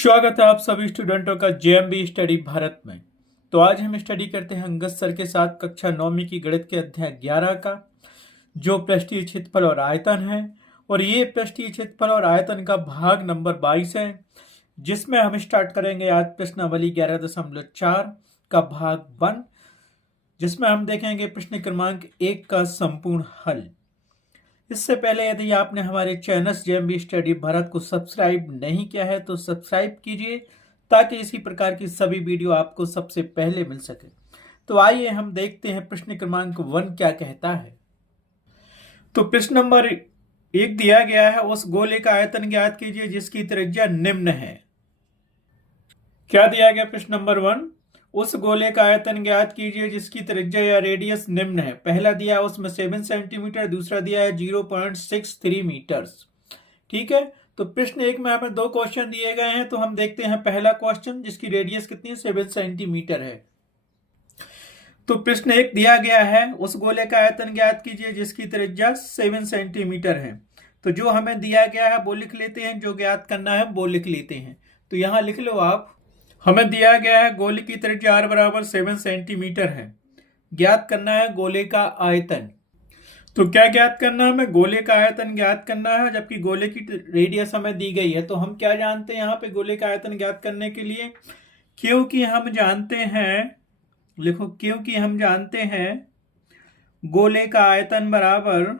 स्वागत है आप सभी स्टूडेंटों का जेएमबी स्टडी भारत में। तो आज हम स्टडी करते हैं अंगद सर के साथ कक्षा 9वीं की गणित के अध्याय 11 का, जो पृष्ठीय क्षेत्रफल और आयतन है। और ये पृष्ठीय क्षेत्रफल और आयतन का भाग नंबर 22 है, जिसमें हम स्टार्ट करेंगे आज प्रश्नावली 11.4 का भाग 1, जिसमें हम देखेंगे प्रश्न क्रमांक 1 का संपूर्ण हल। इससे पहले यदि आपने हमारे चैनल जेएमबी स्टडी भारत को सब्सक्राइब नहीं किया है तो सब्सक्राइब कीजिए, ताकि इसी प्रकार की सभी वीडियो आपको सबसे पहले मिल सके। तो आइए हम देखते हैं प्रश्न क्रमांक 1 क्या कहता है। तो प्रश्न नंबर 1 दिया गया है, उस गोले का आयतन ज्ञात कीजिए जिसकी त्रिज्या निम्न है। क्या दिया गया प्रश्न नंबर 1, उस गोले का आयतन ज्ञात कीजिए जिसकी त्रिज्या या रेडियस निम्न है। पहला दिया है उसमें 7 सेंटीमीटर, दूसरा दिया है 0.63 मीटर्स। ठीक है, तो प्रश्न 1 में हमें 2 क्वेश्चन दिए गए हैं। तो हम देखते हैं पहला क्वेश्चन, जिसकी रेडियस कितनी है, 7 सेंटीमीटर है। तो प्रश्न 1 दिया गया है, उस गोले का आयतन ज्ञात कीजिए जिसकी त्रिज्या 7 सेंटीमीटर है। तो जो हमें दिया गया है वो लिख लेते हैं, जो ज्ञात करना है वो लिख लेते हैं। तो यहां लिख लो आप, हमें दिया गया है गोले की त्रिज्या r बराबर 7 सेंटीमीटर है। ज्ञात करना है गोले का आयतन। तो क्या ज्ञात करना है, हमें गोले का आयतन ज्ञात करना है, जबकि गोले की रेडियस हमें दी गई है। तो हम क्या जानते हैं यहाँ पे गोले का आयतन ज्ञात करने के लिए, क्योंकि हम जानते हैं, लिखो, क्योंकि हम जानते हैं गोले का आयतन बराबर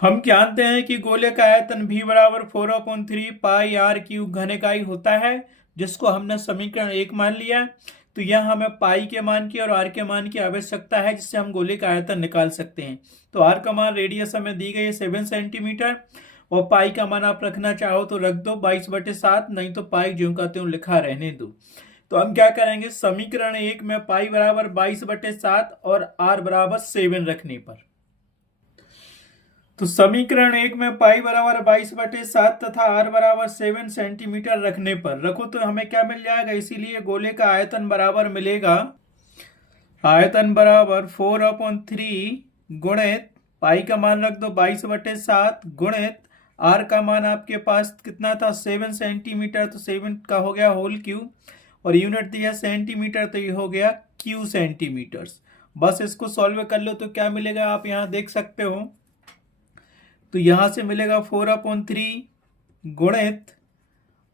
हम जानते हैं कि गोले का आयतन v बराबर 4/3 पाई r क्यूब घन इकाई होता है, जिसको हमने समीकरण 1 मान लिया। तो यह हमें पाई के मान की और r के मान की आवश्यकता है, जिससे हम गोले का आयतन निकाल सकते हैं। तो r का मान, रेडियस हमें दी गई है 7 सेंटीमीटर, और पाई का मान आप रखना चाहो तो रख दो 22/7, नहीं तो पाई ज्यों का त्यों लिखा रहने दो। तो हम क्या करेंगे, समीकरण 1 में पाई बराबर 22/7 और r बराबर 7 रखने पर, तो समीकरण 1 में पाई बराबर 22/7 तथा r बराबर 7 सेंटीमीटर रखने पर रखो तो हमें क्या मिल जाएगा। इसीलिए गोले का आयतन बराबर मिलेगा, आयतन बराबर 4/3 गुणित पाई का मान रख दो 22/7 गुणित r का मान आपके पास कितना था, 7 सेंटीमीटर। तो 7 का हो गया होल क्यूब, और यूनिट दिया सेंटीमीटर, तो ये हो गया क्यू सेंटीमीटर्स। बस इसको सॉल्व कर लो तो क्या मिलेगा, आप यहाँ देख सकते हो। तो यहां से मिलेगा 4/3 गुणित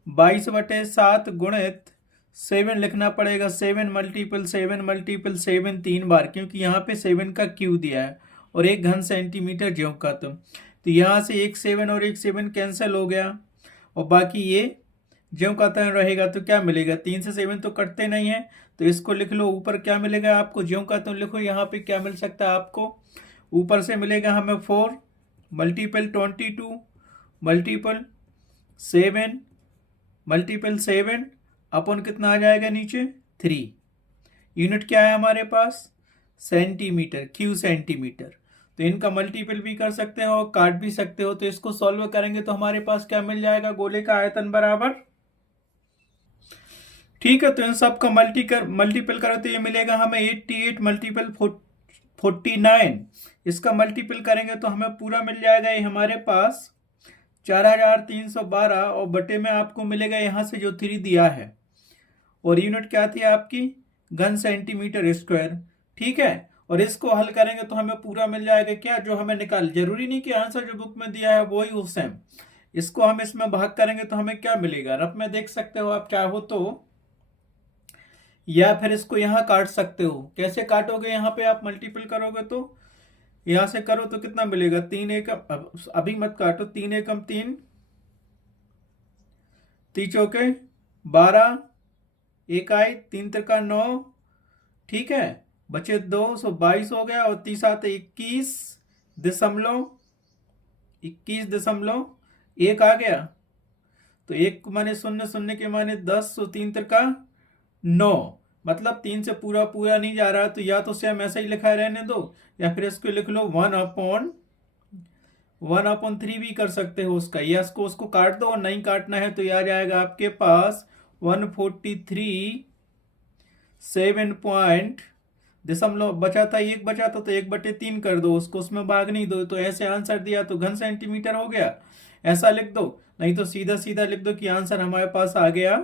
22/7 गुणित 7 लिखना पड़ेगा, 7 मल्टीपल 7 मल्टीपल 7 3 बार, क्योंकि यहाँ पे 7 का क्यू दिया है और 1 घन सेंटीमीटर ज्यों का त्यों। तो यहाँ से 1 7 और 1 7 कैंसिल हो गया, और बाकी ये ज्यों का त्यों रहेगा। तो क्या मिलेगा, 3 से 7 तो कटते नहीं है, तो इसको लिख लो। ऊपर क्या मिलेगा आपको, ज्यों का त्यों लिखो। यहाँ पे क्या मिल सकता है आपको, ऊपर से मिलेगा हमें 4 मल्टीपल 22 मल्टीपल 7 मल्टीपल 7 अपन कितना आ जाएगा नीचे 3। यूनिट क्या है हमारे पास, सेंटीमीटर, क्यू सेंटीमीटर। तो इनका मल्टीपल भी कर सकते हो और काट भी सकते हो। तो इसको सॉल्व करेंगे तो हमारे पास क्या मिल जाएगा, गोले का आयतन बराबर, ठीक है। तो इन सब का मल्टीपल करो तो ये मिलेगा हमें 88 मल्टीपल 49। इसका मल्टीपल करेंगे तो हमें पूरा मिल जाएगा ये हमारे पास 4312, और बटे में आपको मिलेगा यहाँ से जो 3 दिया है, और यूनिट क्या थी आपकी, घन सेंटीमीटर स्क्वायर। ठीक है, और इसको हल करेंगे तो हमें पूरा मिल जाएगा क्या, जो हमें निकाल। जरूरी नहीं कि आंसर जो बुक में दिया है वही हो सेम, इसको हम इसमें भाग करेंगे तो हमें क्या मिलेगा, रफ में देख सकते हो आप चाहो तो, या फिर इसको यहां काट सकते हो। कैसे काटोगे, यहां पे आप मल्टीपल करोगे तो यहां से करो तो कितना मिलेगा, 3 एकम, अभी मत काटो, 3 एकम 3, 3 चौके 12, 1 आई 3 त्रिका 9, ठीक है, बचे 2, सो 22 हो गया, और 30 आते 21.1 आ गया। तो 1 माने 0, 0 के माने 10, सो 3 त्रिका 9, मतलब 3 से पूरा पूरा नहीं जा रहा। तो या तो सेम ऐसा ही लिखा रहने दो, या फिर इसको लिख लो 1/3 भी कर सकते हो उसका, या उसको काट दो, और नहीं काटना है तो यह आ जाएगा आपके पास 143 7.5 दशमलव बचा था, 1 बचा था, तो 1/3 कर दो उसको, उसमें भाग नहीं दो, तो ऐसे आंसर दिया तो घन सेंटीमीटर हो गया, ऐसा लिख दो। नहीं तो सीधा सीधा लिख दो कि आंसर हमारे पास आ गया,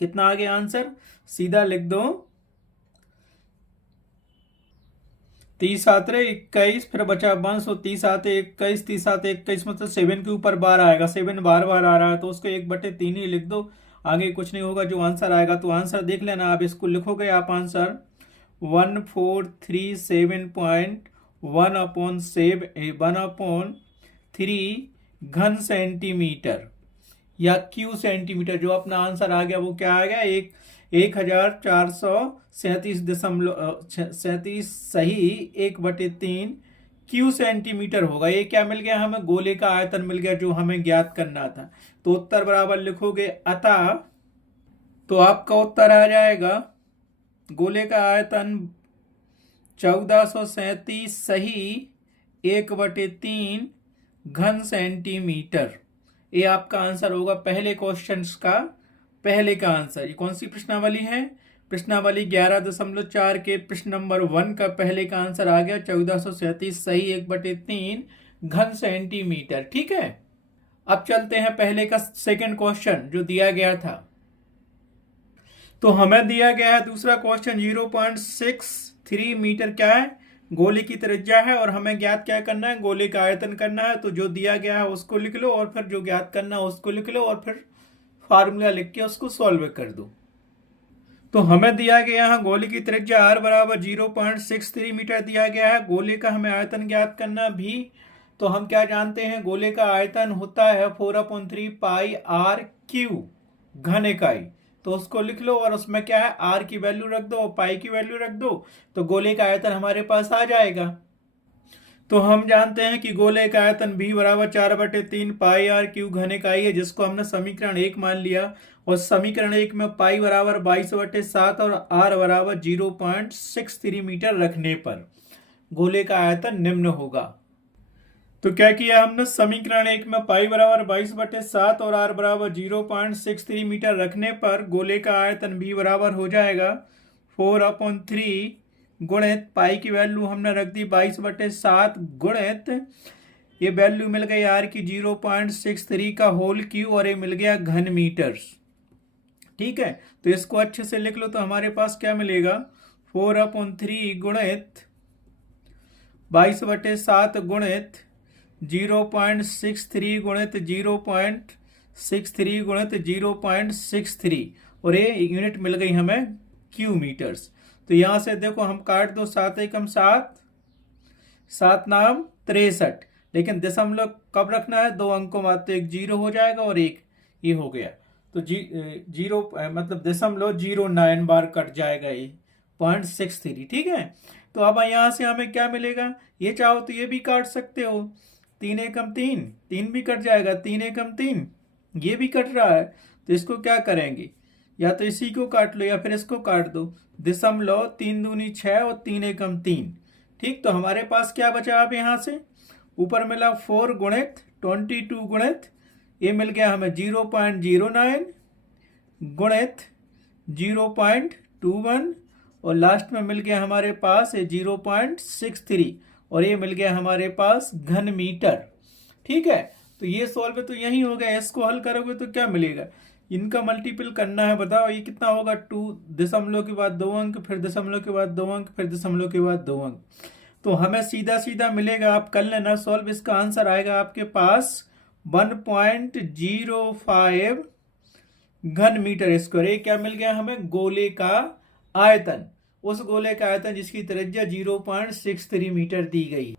कितना आ गया आंसर, सीधा लिख दो 30 आते 21, फिर बचा 1, 30 आते 21, 30 आते 21, मतलब 7 के ऊपर बार आएगा, 7 बार बार आ रहा है, तो उसको 1/3 ही लिख दो, आगे कुछ नहीं होगा, जो आंसर आएगा। तो आंसर देख लेना आप, इसको लिखोगे आप आंसर 1437/1/3 घन सेंटीमीटर या क्यू सेंटीमीटर। जो अपना आंसर आ गया वो क्या आ गया, 1437.37 सही 1/3 क्यू सेंटीमीटर होगा। ये क्या मिल गया हमें, गोले का आयतन मिल गया, जो हमें ज्ञात करना था। तो उत्तर बराबर लिखोगे अतः, तो आपका उत्तर आ जाएगा गोले का आयतन 1437 सही 1/3 घन सेंटीमीटर। ये आपका आंसर होगा पहले क्वेश्चन का, पहले का आंसर। ये कौन सी प्रश्नावली है, प्रश्नावली 11.4 के प्रश्न नंबर 1 का पहले का आंसर आ गया 1437 सही 1/3 घन सेंटीमीटर। ठीक है, अब चलते हैं पहले का सेकंड क्वेश्चन जो दिया गया था। तो हमें दिया गया है दूसरा क्वेश्चन 0.63 मीटर क्या है, गोले की त्रिज्या है, और हमें ज्ञात क्या करना है, गोले का आयतन करना है। तो जो दिया गया है उसको लिख लो, और फिर जो ज्ञात करना है उसको लिख लो, और फिर फार्मूला लिख के उसको सॉल्व कर दो। तो हमें दिया गया है गोले की त्रिज्या r बराबर 0.63 मीटर दिया गया है। गोले का हमें आयतन ज्ञात करना भी, तो हम क्या जानते हैं, गोले का आयतन होता है 4/3 पाई r क्यू घन इकाई। तो उसको लिख लो, और उसमें क्या है, r की वैल्यू रख दो, पाई की वैल्यू रख दो, तो गोले का आयतन हमारे पास आ जाएगा। तो हम जानते हैं कि गोले का आयतन b बराबर 4/3 पाई r क्यू घन इकाई है, जिसको हमने समीकरण 1 मान लिया। और समीकरण 1 में पाई बराबर 22/7 और r बराबर 0.63 मीटर रखने पर गोले का आयतन निम्न होगा। तो क्या किया हमने, समीकरण 1 में पाई बराबर 22/7 और r बराबर 0.63 मीटर रखने पर गोले का आयतन b बराबर हो जाएगा 4/3 गुणित पाई की वैल्यू हमने रख दी 22/7 गुणित ये वैल्यू मिल गई r की 0.63 का होल क्यू, और ये मिल गया घन मीटर्स। ठीक है, तो इसको अच्छे से लिख लो, तो हमारे पास क्या मिलेगा, 4/3 गुणित 22/7 गुणित 0.63 गुणित 0.63 गुणित 0.63, और ये यूनिट मिल गई हमें क्यू मीटर्स। तो यहां से देखो हम काट दो, 7 एकम 7, 7 नाम 63, लेकिन दशमलव कब रखना है, 2 अंकों बाद, तो एक 0 हो जाएगा और एक ये हो गया, तो 0 मतलब दशमलव 09 बार कट जाएगा ये 0.63। ठीक है, तो अब यहां से हमें क्या मिलेगा, ये चाहो तो ये भी काट सकते हो, 3 एकम 3, 3 भी कट जाएगा, 3 एकम 3 ये भी कट रहा है। तो इसको क्या करेंगे, या तो इसी को काट लो या फिर इसको काट दो, दशमलव 3 दूनी 6 और 3 एकम 3। ठीक, तो हमारे पास क्या बचा अब यहां से, ऊपर मिला 4 गुणित 22 गुणित ये मिल गया हमें 0.09 गुणित 0.21, और लास्ट में मिल गया हमारे पास 0.63, और ये मिल गया हमारे पास घन मीटर। ठीक है, तो ये सॉल्व तो यही हो गया। इसको हल करोगे तो क्या मिलेगा, इनका मल्टीपल करना है, बताओ ये कितना होगा, 2 दशमलव के बाद 2 अंक, फिर दशमलव के बाद 2 अंक, फिर दशमलव के बाद 2 अंक। तो हमें सीधा सीधा मिलेगा, आप कर लेना सॉल्व, इसका आंसर आएगा आपके पास 1.05 घन मीटर स्क्वायर। ये क्या मिल गया हमें, गोले का आयतन, उस गोले का आयतन जिसकी त्रिज्या 0.63 मीटर दी गई।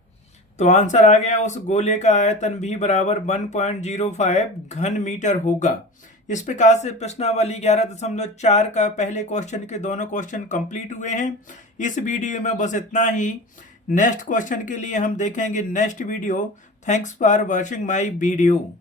तो आंसर आ गया, उस गोले का आयतन भी बराबर 1.05 घन मीटर होगा। इस प्रकार से प्रश्नावली 11.4 का पहले क्वेश्चन के दोनों क्वेश्चन कंप्लीट हुए हैं। इस वीडियो में बस इतना ही। नेक्स्ट क्वेश्चन के लिए हम देखेंगे next video. Thanks for watching my video.